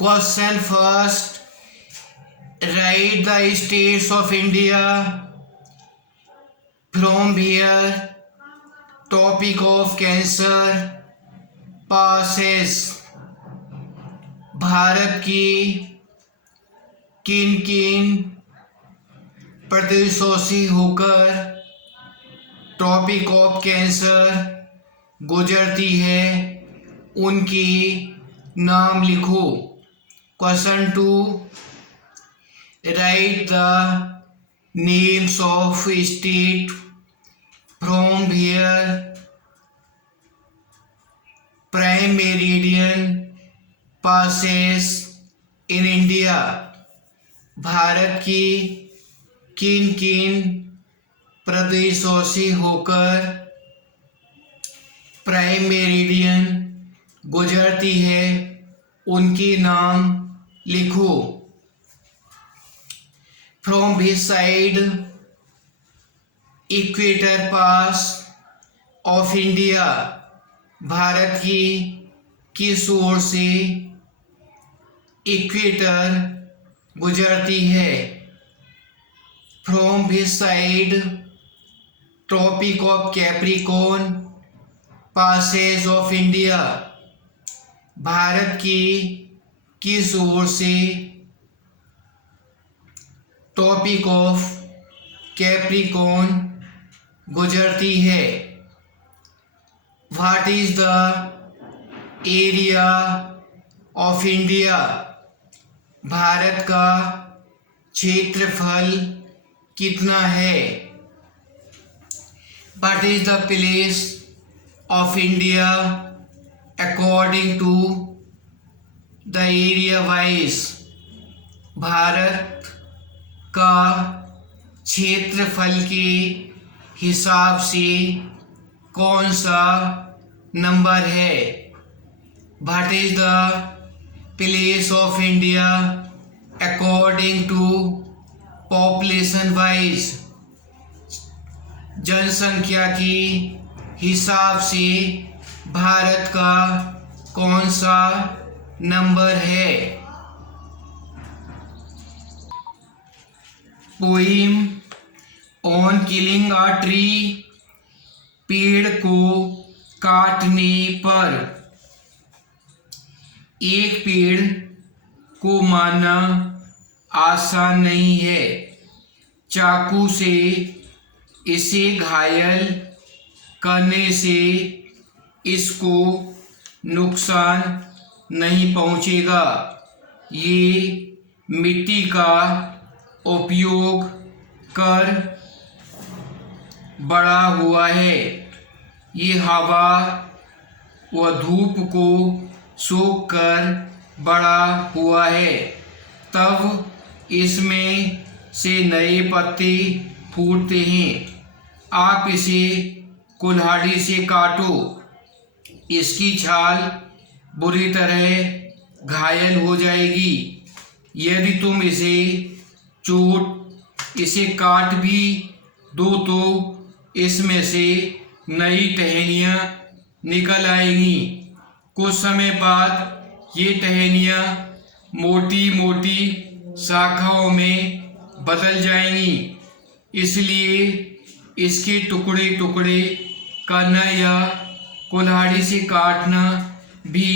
Question first. Write the states of India. From here, topic of cancer passes. Bharat की किन किन प्रदेशों से होकर टॉपिक ऑफ कैंसर गुजरती है, उनकी नाम लिखो। Question 2. Right the names of state from here prime meridian passes in India. भारत की किन किन प्रदेशों से होकर प्राइम मेरिडियन गुजरती है, उनके नाम लिखो। From this side equator pass of India. भारत की किस ओर से इक्वेटर गुजरती है। From this side tropic of Capricorn passes of India. भारत की किस ओर से ट्रॉपिक ऑफ कैप्रिकॉर्न गुजरती है। What is the area of India. भारत का क्षेत्रफल कितना है। What is the place of India according to the area wise. भारत का क्षेत्रफल के हिसाब से कौन सा नंबर है। What is the place of India according to population wise. जनसंख्या के हिसाब से भारत का कौन सा नंबर है। Poem on killing a tree. पेड़ को काटने पर। एक पेड़ को मारना आसान नहीं है। चाकू से इसे घायल करने से इसको नुकसान नहीं पहुंचेगा। ये मिट्टी का उपयोग कर बड़ा हुआ है। ये हवा व धूप को सोख कर बड़ा हुआ है। तब इसमें से नए पत्ते फूटते हैं। आप इसे कुल्हाड़ी से काटो, इसकी छाल बुरी तरह घायल हो जाएगी। यदि तुम इसे काट भी दो तो इसमें से नई टहनियाँ निकल आएंगी। कुछ समय बाद ये टहनियाँ मोटी मोटी शाखाओं में बदल जाएंगी। इसलिए इसके टुकड़े टुकड़े करना या कुल्हाड़ी से काटना भी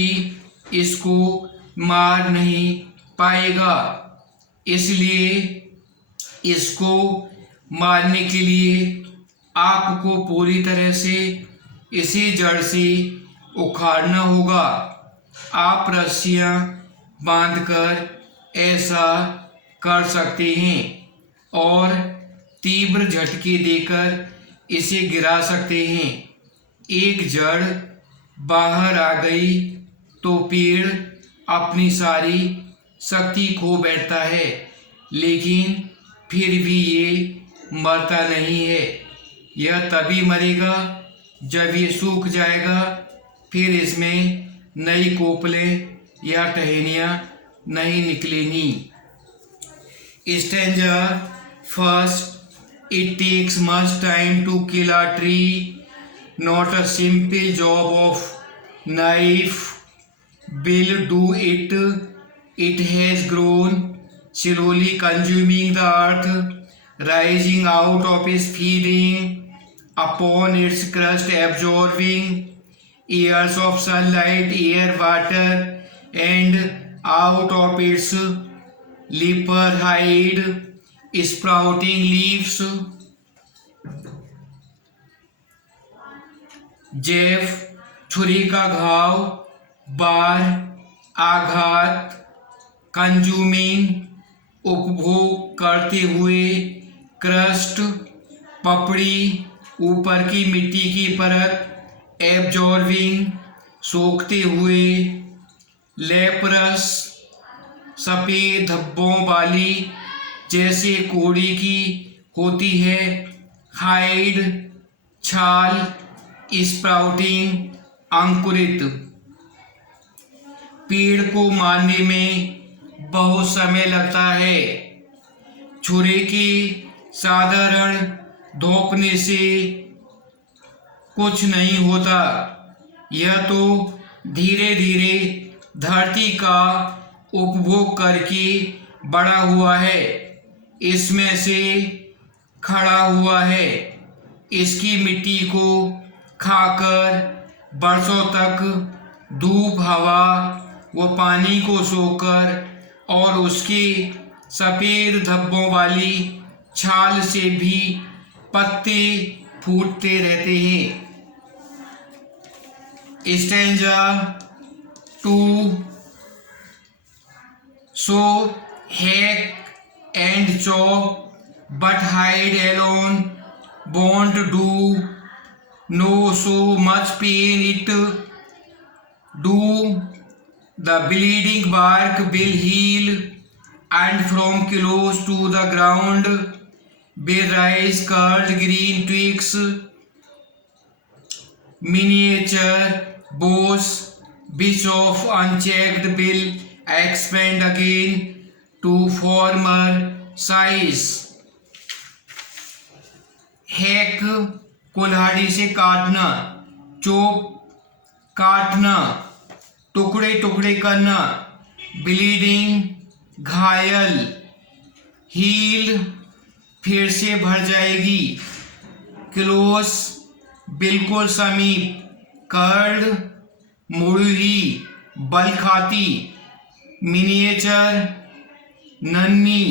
इसको मार नहीं पाएगा। इसलिए इसको मारने के लिए आपको पूरी तरह से इसे जड़ से उखाड़ना होगा। आप रस्सियाँ बांधकर ऐसा कर सकते हैं और तीव्र झटके देकर इसे गिरा सकते हैं। एक जड़ बाहर आ गई तो पेड़ अपनी सारी शक्ति खो बैठता है, लेकिन फिर भी ये मरता नहीं है। यह तभी मरेगा जब ये सूख जाएगा। फिर इसमें नई कोपलें या टहनियाँ नहीं निकलेंगी। Stanza first. It takes much time to kill a tree, not a simple job of knife will do it. it has grown, slowly consuming the earth, rising out of its feeding upon its crust, absorbing years of sunlight, air, water, and out of its leper hide, sprouting leaves, Jeff, छुरी का घाव, बार, आघात, consuming, उपभोग करते हुए, crust, पपड़ी, ऊपर की मिट्टी की परत, एब्जॉर्बिंग, सोखते हुए, लेप्रस, सफ़ेद धब्बों वाली जैसे कोड़ी की होती है, हाइड, छाल, स्प्राउटिंग, अंकुरित। पेड़ को मारने में बहुत समय लगता है। छुरे के साधारण धोपने से कुछ नहीं होता। यह तो धीरे धीरे धरती का उपभोग करके बड़ा हुआ है, इसमें से खड़ा हुआ है। इसकी मिट्टी को खाकर बरसों तक धूप, हवा व पानी को सोकर और उसके सफ़ेद धब्बों वाली छाल से भी पत्ते फूटते रहते हैं। Stanza 2 So hack and chop, but hide alone won't do. No so much pain it do. The bleeding bark will heal, and from close to the ground will rise curled green twigs, miniature boughs, which of unchecked will expand again to former size. Hack, कुल्हाड़ी से काटना, chop, काटना, टुकड़े टुकड़े करना, bleeding, घायल, heal, फिर से भर जाएगी, क्लोज, बिल्कुल समीप, कर्ड, मुड़ी हुई, बल खाती, मिनिएचर, नन्ही,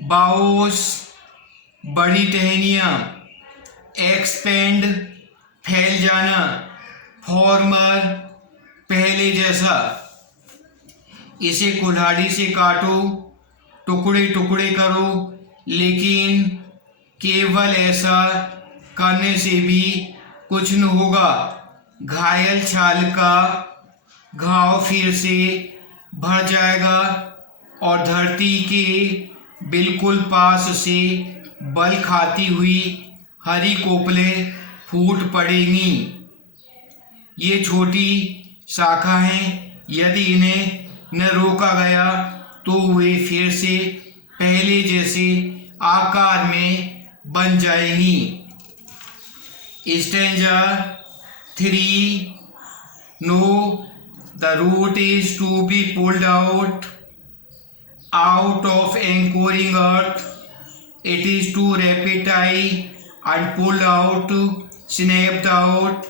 बाओस, बड़ी टहनियाँ, एक्सपेंड, फैल जाना, फॉर्मर, पहले जैसा। इसे कुल्हाड़ी से काटो, टुकड़े टुकड़े करो, लेकिन केवल ऐसा करने से भी कुछ न होगा। घायल छाल का घाव फिर से भर जाएगा और धरती के बिल्कुल पास से बल खाती हुई हरी कोपलें फूट पड़ेंगी। ये छोटी शाखाएं, यदि इन्हें न रोका गया तो वे फिर से पहले जैसे आकार में बन जाएंगी। Stanza 3 No, the root is to be pulled out of anchoring earth. It is to reptile and pulled out, snapped out,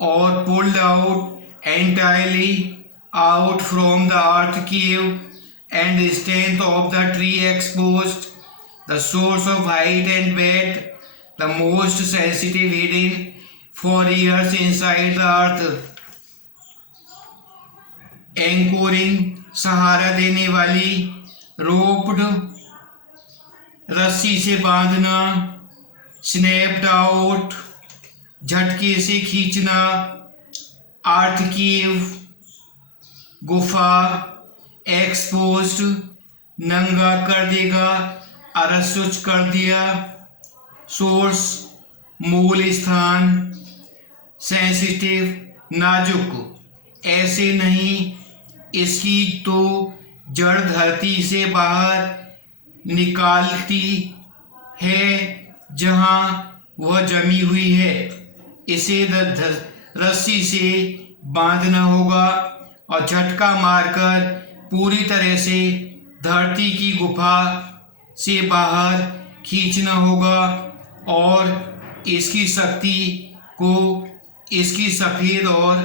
or pulled out entirely out from the earth cave and strength of the tree exposed, the source of height and weight, the most sensitive hidden for years inside the earth. एंकोरिंग, सहारा देने वाली, roped, रस्सी से बांधना, snapped out, झटके से खींचना, अर्थ Kyiv, गुफा, exposed, नंगा कर देगा, अरसुच कर दिया, सोर्स, मूल स्थान, सेंसिटिव, नाजुक, ऐसे नहीं, इसकी तो जड़ धरती से बाहर निकालती है जहाँ वह जमी हुई है। इसे रस्सी से बांधना होगा और झटका मारकर पूरी तरह से धरती की गुफा से बाहर खींचना होगा और इसकी शक्ति को इसकी सफ़ेद और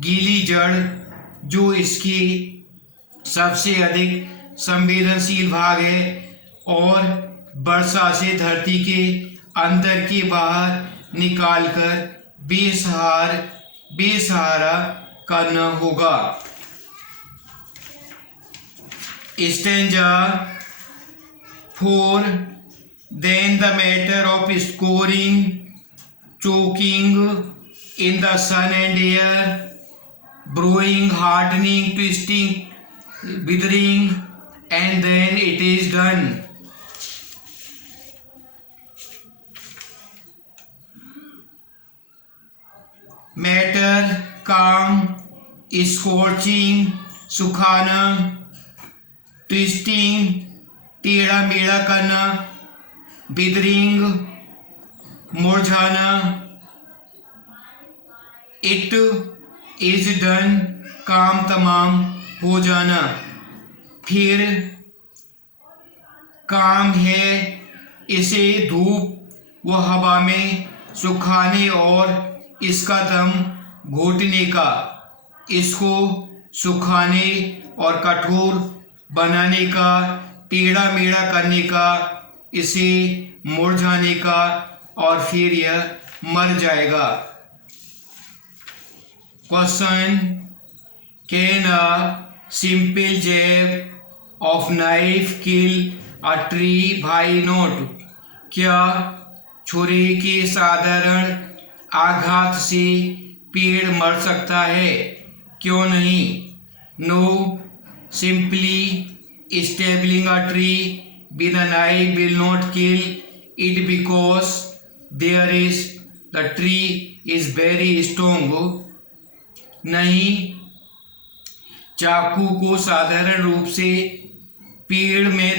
गीली जड़, जो इसकी सबसे अधिक संवेदनशील भाग है, और वर्षा से धरती के अंदर के बाहर निकालकर बेसहारा करना होगा। Stanza 4 Then the matter of scoring, choking in the sun and air, brewing, hardening, twisting, withering, and then it is done. Matter, काम, scorching, सुखाना, ट्विस्टिंग, टेढ़ा मेढ़ा करना, withering, मुरझाना, इट इज डन, काम तमाम हो जाना। फिर काम है इसे धूप व हवा में सुखाने और इसका दम घोटने का, इसको सुखाने और कठोर बनाने का, टेढ़ा मेढ़ा करने का, इसे मुरझाने का, और फिर यह मर जाएगा। Question, can a simple jab of knife kill a tree? भाई नोट, क्या छुरी के साधारण आघात से पेड़ मर सकता है? क्यों नहीं? No, simply stabbing a tree with a knife will not kill it because the tree is very strong. नहीं, चाकू को साधारण रूप से पेड़ में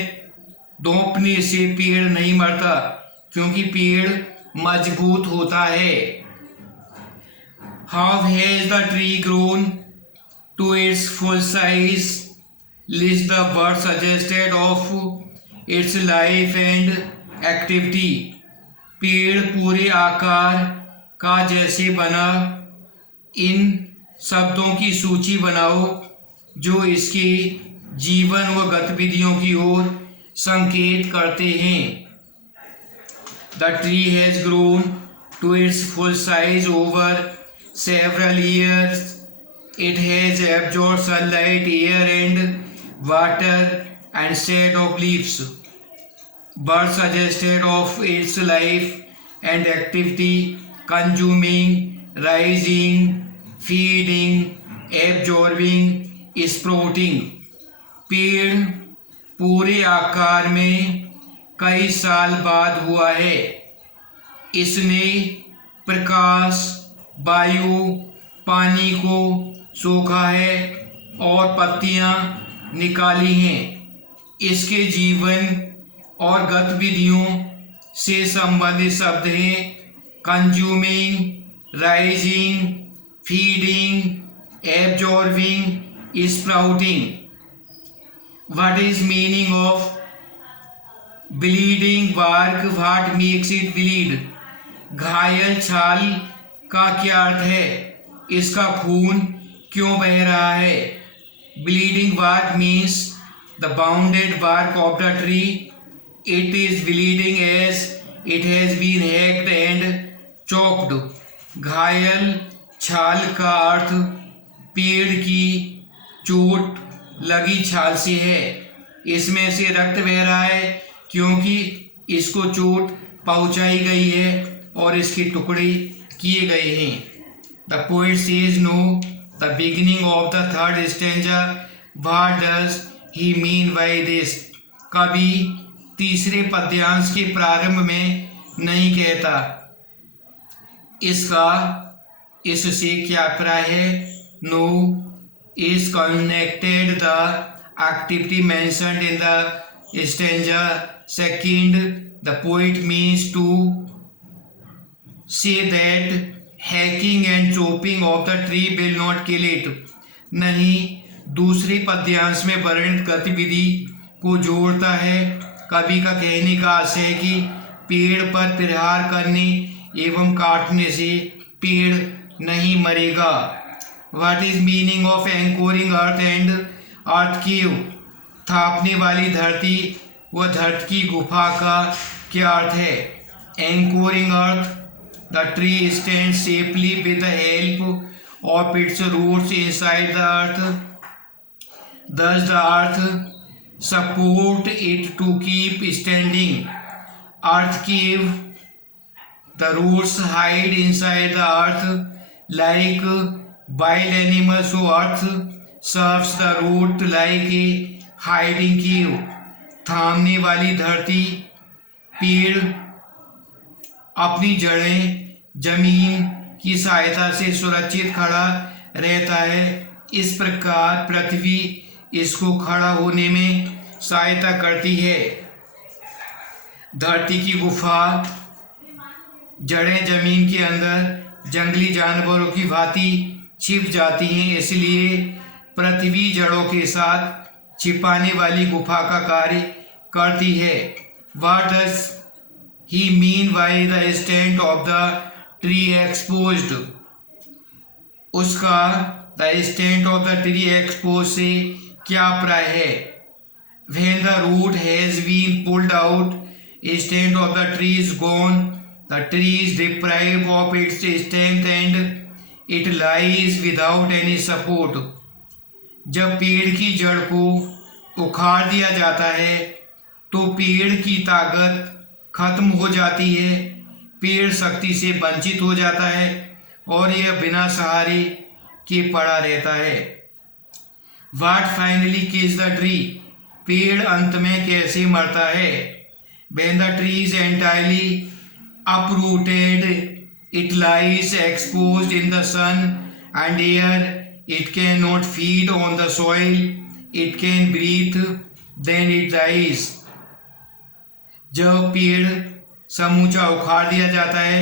दोंपने से पेड़ नहीं मरता, क्योंकि पेड़ मजबूत होता है। How has the tree grown to its full size? List the words suggested of its life and activity. पेड़ पूरे आकार का जैसे बना, इन शब्दों की सूची बनाओ जो इसके जीवन व गतिविधियों की ओर संकेत करते हैं। The tree has grown to its full size over several years. It has absorbed sunlight, air and water and shed of leaves. Birds suggested of its life and activity: consuming, rising, feeding, absorbing, sprouting. पेड़ पूरे आकार में कई साल बाद हुआ है। इसने प्रकाश, वायु, पानी को सोखा है और पत्तियां निकाली हैं। इसके जीवन और गतिविधियों से संबंधित शब्द हैं consuming, rising, feeding, absorbing, sprouting. What is meaning of bleeding bark? What makes it bleed? घायल छाल का क्या अर्थ है? इसका खून क्यों बह रहा है? Bleeding bark means the wounded bark of the tree. It is bleeding as it has been hacked and chopped. घायल छाल का अर्थ पेड़ की चोट लगी छाल से है। इसमें से रक्त बह रहा है क्योंकि इसको चोट पहुंचाई गई है और इसके टुकड़े किए गए हैं। The poet says know the beginning of the third stanza. What does he mean by this? कवि तीसरे पद्यांश के प्रारंभ में नहीं कहता। इसका इससे क्या अभिप्राय है? No is connected the activity mentioned in the stanza. Second, the poet means to say that hacking and chopping of the tree will not kill it. नहीं, दूसरे पद्यांश में वर्णित गतिविधि को जोड़ता है। कवि का कहने का आशय है कि पेड़ पर प्रहार करने एवं काटने से पेड़ नहीं मरेगा। What is meaning of anchoring earth and earth cave? थापने वाली धरती व धरती की गुफा का क्या अर्थ है? Anchoring earth, the tree stand safely with the help of its roots inside the earth, thus the earth support it to keep standing. Earth cave, the roots hide inside the earth like wild animals, so earth serves the root like a hiding cave. थामने वाली धरती, पेड़ अपनी जड़ें जमीन की सहायता से सुरक्षित खड़ा रहता है। इस प्रकार पृथ्वी इसको खड़ा होने में सहायता करती है। धरती की गुफा, जड़ें जमीन के अंदर जंगली जानवरों की भांति छिप जाती हैं, इसलिए पृथ्वी जड़ों के साथ छिपाने वाली गुफा का कार्य करती है। What does he mean by the stand of the tree exposed? उसका the stand of the tree expose से क्या प्राय है? When the root has been pulled out, stand of the tree is gone. The tree is deprived of its strength and it lies without any support. जब पेड़ की जड़ को उखाड़ दिया जाता है तो पेड़ की ताकत खत्म हो जाती है, पेड़ शक्ति से वंचित हो जाता है और यह बिना सहारे के पड़ा रहता है। What finally kills the tree? पेड़ अंत में कैसे मरता है? When the tree is entirely uprooted, it lies exposed in the sun and air. It cannot feed on the soil. It can breathe. Then it dies. जब पेड़ समूचा उखाड़ दिया जाता है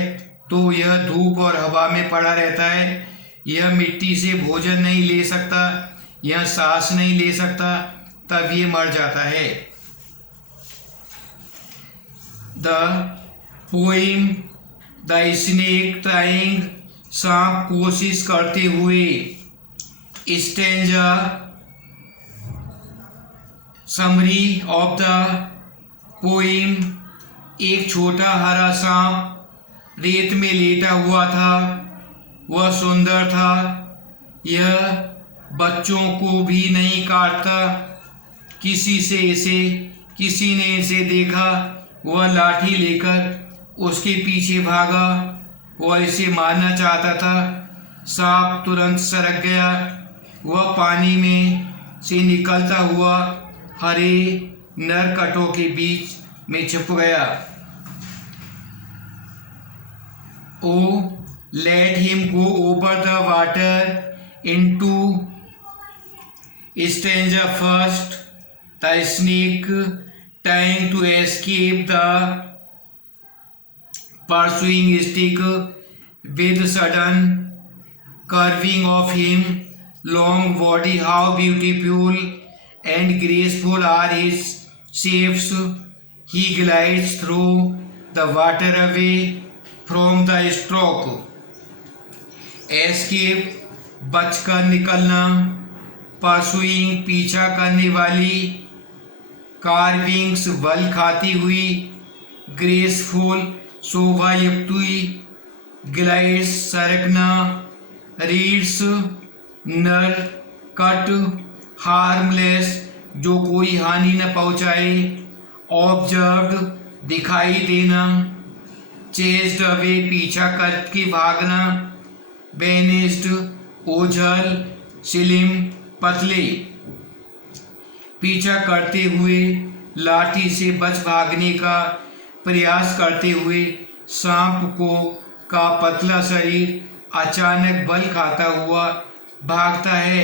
तो यह धूप और हवा में पड़ा रहता है। यह मिट्टी से भोजन नहीं ले सकता, यह सांस नहीं ले सकता, तब ये मर जाता है। The poem the snake trying, सांप कोशिश करते हुए। Stanza summary of the poem, एक छोटा हरा सांप रेत में लेटा हुआ था, वह सुंदर था, यह बच्चों को भी नहीं काटता। किसी ने इसे देखा, वह लाठी लेकर उसके पीछे भागा, वह इसे मारना चाहता था। सांप तुरंत सरक गया, वह पानी में से निकलता हुआ हरे नरकटों के बीच में छिप गया। ओ let him go over the water into stanza first. The snake, trying to escape the pursuing stick with sudden curving of him long body, how beautiful and graceful are his shapes. He glides through the water away from the stroke. Escape, बचकर निकलना। Pursuing, पीछा करने वाली। Carvings, बल खाती हुई। Graceful, शोभा युक्त हुई। ग्लाइड्स, सरकना। रीड्स, नर कट। हार्मलेस, जो कोई हानि न पहुंचाए। ऑब्जर्व्ड, दिखाई देना। चेस्ड अवे, पीछा करके भागना। बेनिस्ड, ओझल। स्लिम, पतले। पीछा करते हुए, लाठी से बच भागने का प्रयास करते हुए सांप का पतला शरीर अचानक बल खाता हुआ भागता है।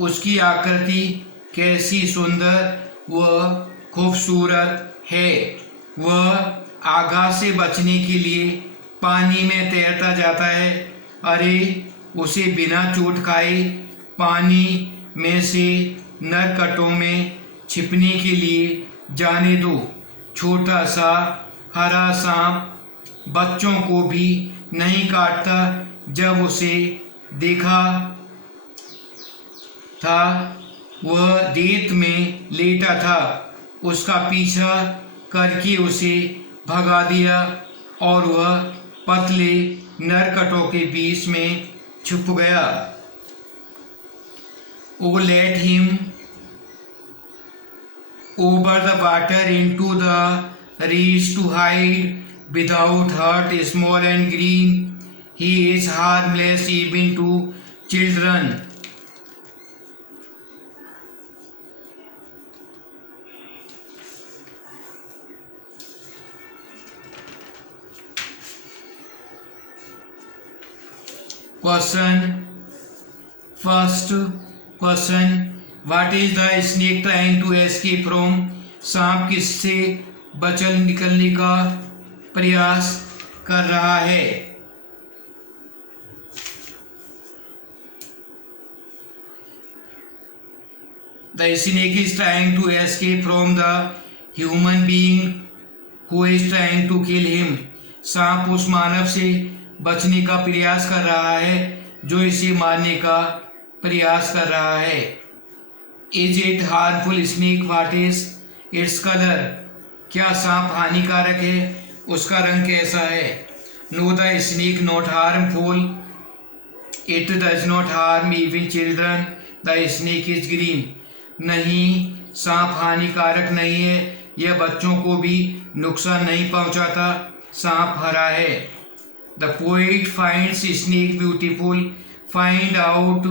उसकी आकृति कैसी सुंदर व खूबसूरत है। वह आघात से बचने के लिए पानी में तैरता जाता है। अरे, उसे बिना चोट खाए पानी में से नरकटों में छिपने के लिए जाने दो। छोटा सा हरा सांप बच्चों को भी नहीं काटता। जब उसे देखा था वह रेत में लेटा था, उसका पीछा करके उसे भगा दिया और वह पतले नरकटों के बीच में छुप गया। Oh let him over the water into the reeds to hide without hurt, small and green. He is harmless even to children. First question, what is the snake trying to escape from? सांप किससे निकलने का प्रयास कर रहा है? The snake is trying to escape from the human being who is trying to kill him. सांप उस मानव से बचने का प्रयास कर रहा है जो इसे मारने का प्रयास कर रहा है। Is it harmful snake? What is its color? क्या सांप हानिकारक है? उसका रंग कैसा है? No, the snake not harmful. It does not harm even children. The snake is green. नहीं, सांप हानिकारक नहीं है, यह बच्चों को भी नुकसान नहीं पहुंचाता। सांप हरा है। The poet finds snake beautiful. Find out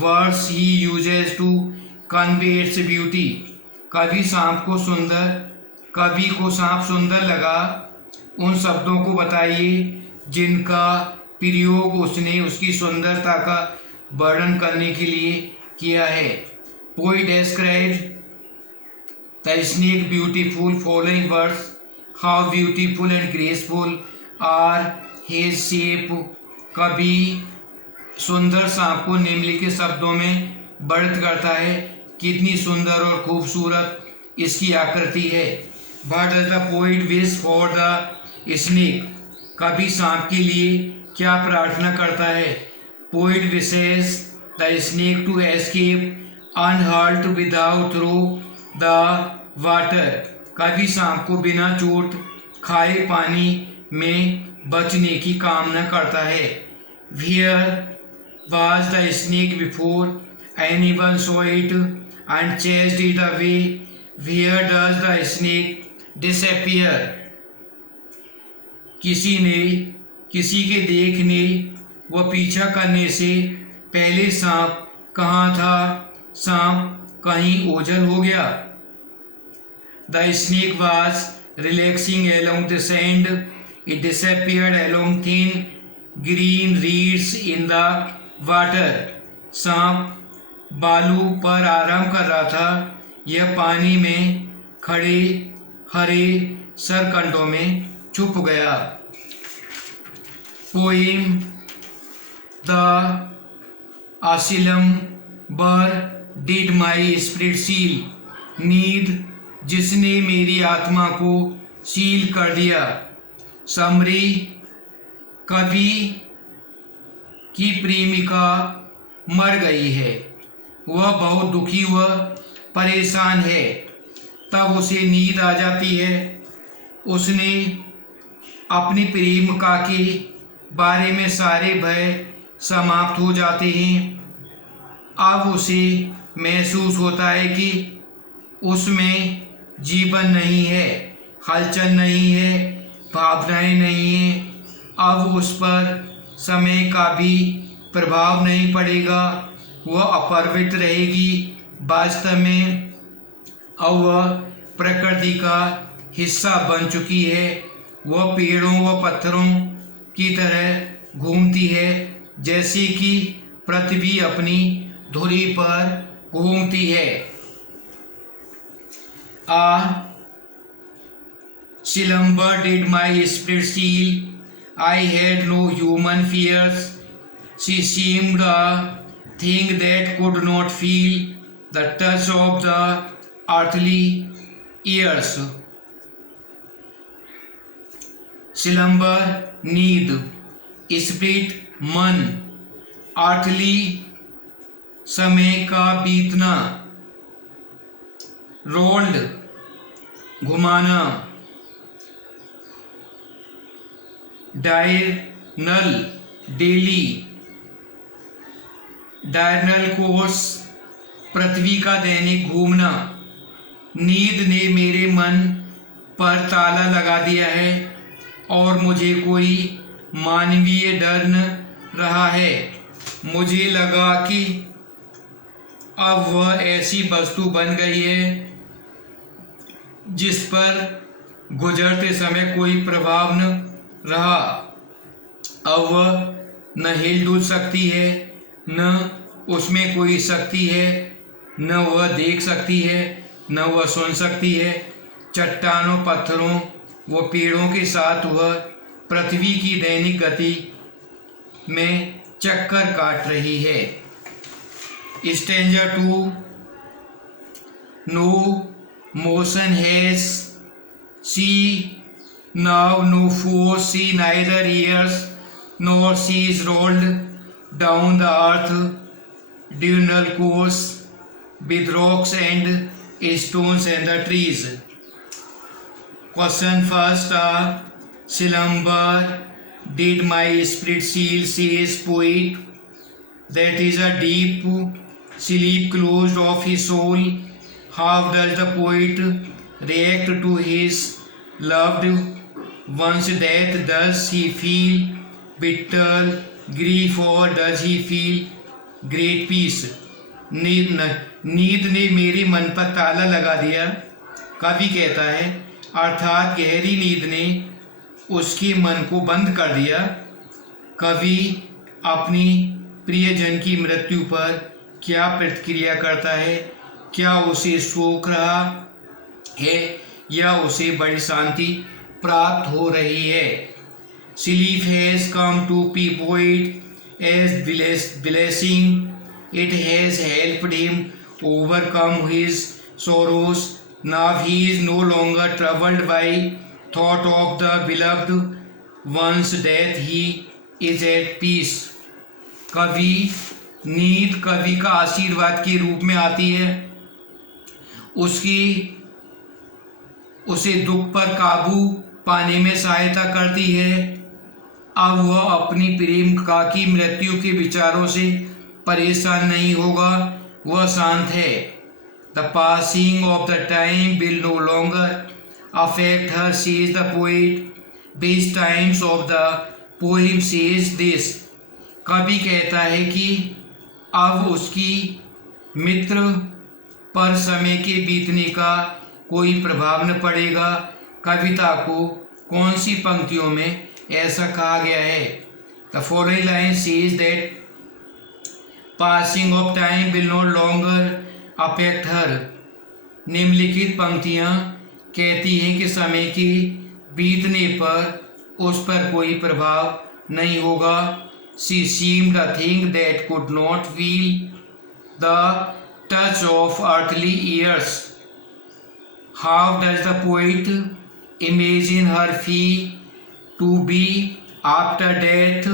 words he uses to convey its beauty. कवि को सांप सुंदर लगा, उन शब्दों को बताइए जिनका प्रयोग उसने उसकी सुंदरता का वर्णन करने के लिए किया है। Poet describes the snake beautiful following words. How beautiful and graceful are his shape. कवि सुंदर सांप को निम्नलिखित शब्दों में वर्णित करता है, कितनी सुंदर और खूबसूरत इसकी आकृति है। What does the poet wish for the snake? कवि सांप के लिए क्या प्रार्थना करता है? Poet wishes the snake to escape unhurt without through the water. कवि सांप को बिना चोट खाए पानी में बचने की कामना करता है। Where was the snake before anyone saw it and chased it away? Where does the snake disappear? किसी के देखने व पीछा करने से पहले सांप कहाँ था? सांप कहीं ओझल हो गया। The snake was relaxing along the sand. It disappeared along thin green reeds in the water. सांप बालू पर आराम कर रहा था, यह पानी में खड़े हरे सरकंडों में छुप गया। Poem The asylum bird did my spirit seal. नींद जिसने मेरी आत्मा को सील कर दिया। समरी कवि की प्रेमिका मर गई है, वह बहुत दुखी व परेशान है। तब उसे नींद आ जाती है। उसने अपनी प्रेमिका के बारे में सारे भय समाप्त हो जाते हैं। अब उसे महसूस होता है कि उसमें जीवन नहीं है, हलचल नहीं है, भावनाएं नहीं हैं। अब उस पर समय का भी प्रभाव नहीं पड़ेगा, वह अपरिवर्तित रहेगी। वास्तव में अब वह प्रकृति का हिस्सा बन चुकी है। वह पेड़ों व पत्थरों की तरह घूमती है, जैसे कि पृथ्वी अपनी धुरी पर घूमती है। Slumber did my spirit seal. I had no human fears. She seemed a thing that could not feel the touch of the earthly ears. slumber नींद, स्पिरिट मन, earthly समय का बीतना, rolled घुमाना, diurnal डेली, डायरनल कोर्स पृथ्वी का दैनिक घूमना। नींद ने मेरे मन पर ताला लगा दिया है और मुझे कोई मानवीय डर न रहा है। मुझे लगा कि अब वह ऐसी वस्तु बन गई है जिस पर गुजरते समय कोई प्रभाव न रहा। अब वह न हिल डुल सकती है, न उसमें कोई शक्ति है, न वह देख सकती है, न वह सुन सकती है। चट्टानों, पत्थरों व पेड़ों के साथ वह पृथ्वी की दैनिक गति में चक्कर काट रही है। Stanza 2 no motion has she now no force she neither hears nor she is rolled down the earth diurnal course with rocks and stones and the trees. Question first, slumber did my spirit seal, says poet, that is a deep sleep closed of his soul. How does the poet react to his loved one's death? Does he feel bitter grief or does he feel great peace? नींद ने मेरे मन पर ताला लगा दिया, कवि कहता है, अर्थात गहरी नींद ने उसके मन को बंद कर दिया। कवि अपनी प्रियजन की मृत्यु पर क्या प्रतिक्रिया करता है? क्या उसे शोक रहा है या उसे बड़ी शांति प्राप्त हो रही है? Sleep has come to poet as blessing. It has helped him overcome his sorrows. Now he is no longer troubled by thought of the beloved one's death. He is at peace. नींद कवि का आशीर्वाद के रूप में आती है। उसे दुख पर काबू पाने में सहायता करती है। अब वह अपनी प्रेम का की मृत्यु के विचारों से परेशान नहीं होगा, वह शांत है। The passing of the time will no longer affect her, says the poet. बीस times of the poem says this. कवि कहता है कि अब उसकी मित्र पर समय के बीतने का कोई प्रभाव न पड़ेगा। कविता को कौन सी पंक्तियों में ऐसा कहा गया है? The following line says that passing of time will no longer affect her. निम्नलिखित पंक्तियां कहती हैं कि समय के बीतने पर उस पर कोई प्रभाव नहीं होगा। She seemed a thing that could not feel the touch of earthly years. How does the poet imagine her fee to be after death?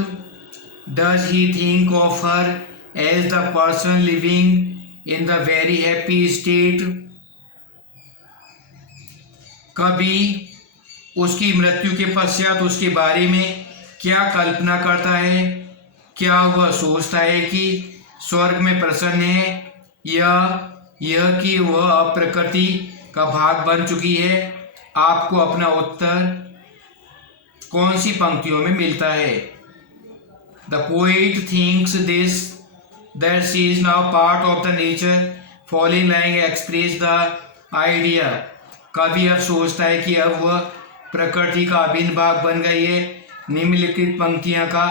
Does he think of her as the person living in the very happy state? कभी उसकी मृत्यु के पश्चात उसके बारे में क्या कल्पना करता है? क्या वह सोचता है कि स्वर्ग में प्रसन्न है या यह कि वह अब प्रकृति का भाग बन चुकी है? आपको अपना उत्तर कौन सी पंक्तियों में मिलता है? The poet thinks this that she is now part of the nature. Following line express the idea. कवि अब सोचता है कि अब वह प्रकृति का अभिन्न भाग बन गई है। निम्नलिखित पंक्तियां का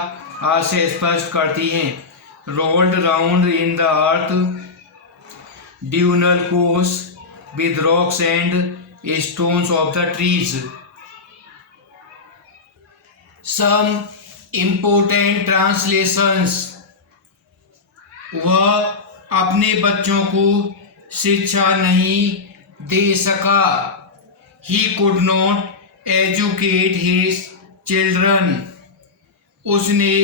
आशय स्पष्ट करती हैं। Rolled round in the earth diurnal course with rocks and stones of the trees. Some important translations. वह अपने बच्चों को शिक्षा नहीं दे सका। He could not educate his children. उसने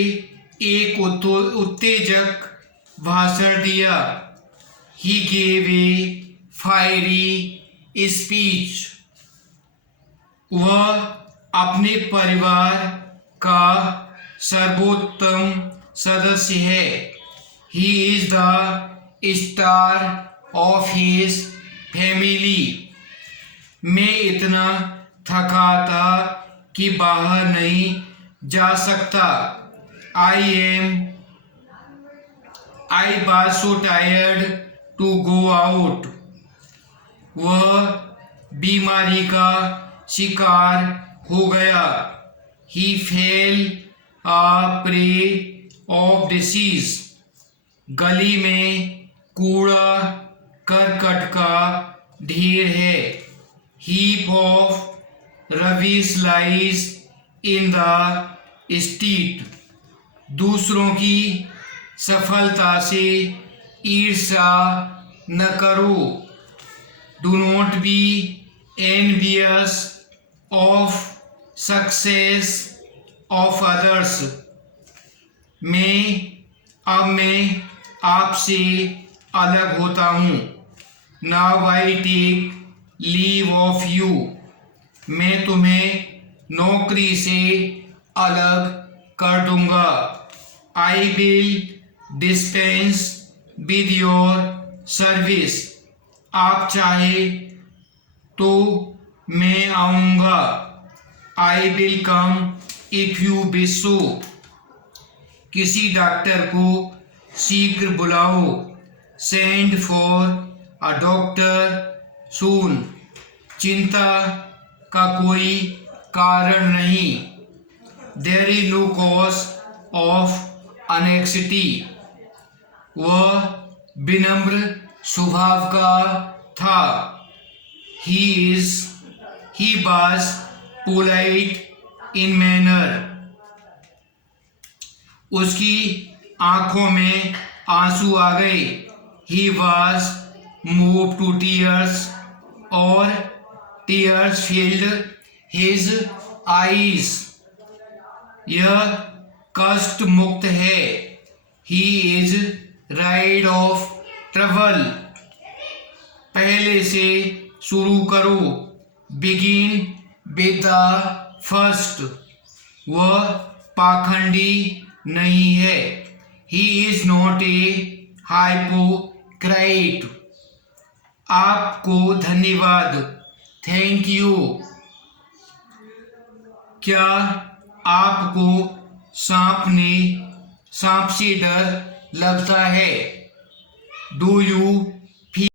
एक उत्तेजक भाषण दिया। He gave a fiery speech. वह अपने परिवार का सर्वोत्तम सदस्य है। He is the star of his family. मैं इतना थका था कि बाहर नहीं जा सकता। I was so tired to go out. वह बीमारी का शिकार हो गया। He fell a prey of disease. गली में कूड़ा करकट का ढेर है। Heap of rubbish lies in the street. दूसरों की सफलता से ईर्ष्या न करो। Do not be envious of success of others. मैं आपसे अलग होता हूँ। Now I take leave of you. मैं तुम्हें नौकरी से अलग कर दूंगा। I will dispense with your service. आप चाहे तो मैं आऊँगा। I will come if you wish so. किसी डॉक्टर को शीघ्र बुलाओ। Send for a doctor soon. चिंता का कोई कारण नहीं। There is no cause of anxiety. वह विनम्र स्वभाव का था। He was polite in manner. उसकी आंखों में आंसू आ गए। He was moved to tears, और tears filled his eyes. यह कष्ट मुक्त है। He is rid of trouble. पहले से शुरू करो। Begin with the first. वह पाखंडी नहीं है। He is not a hypocrite. आपको धन्यवाद। Thank you. क्या आपको सांप से डर लगता है? Do you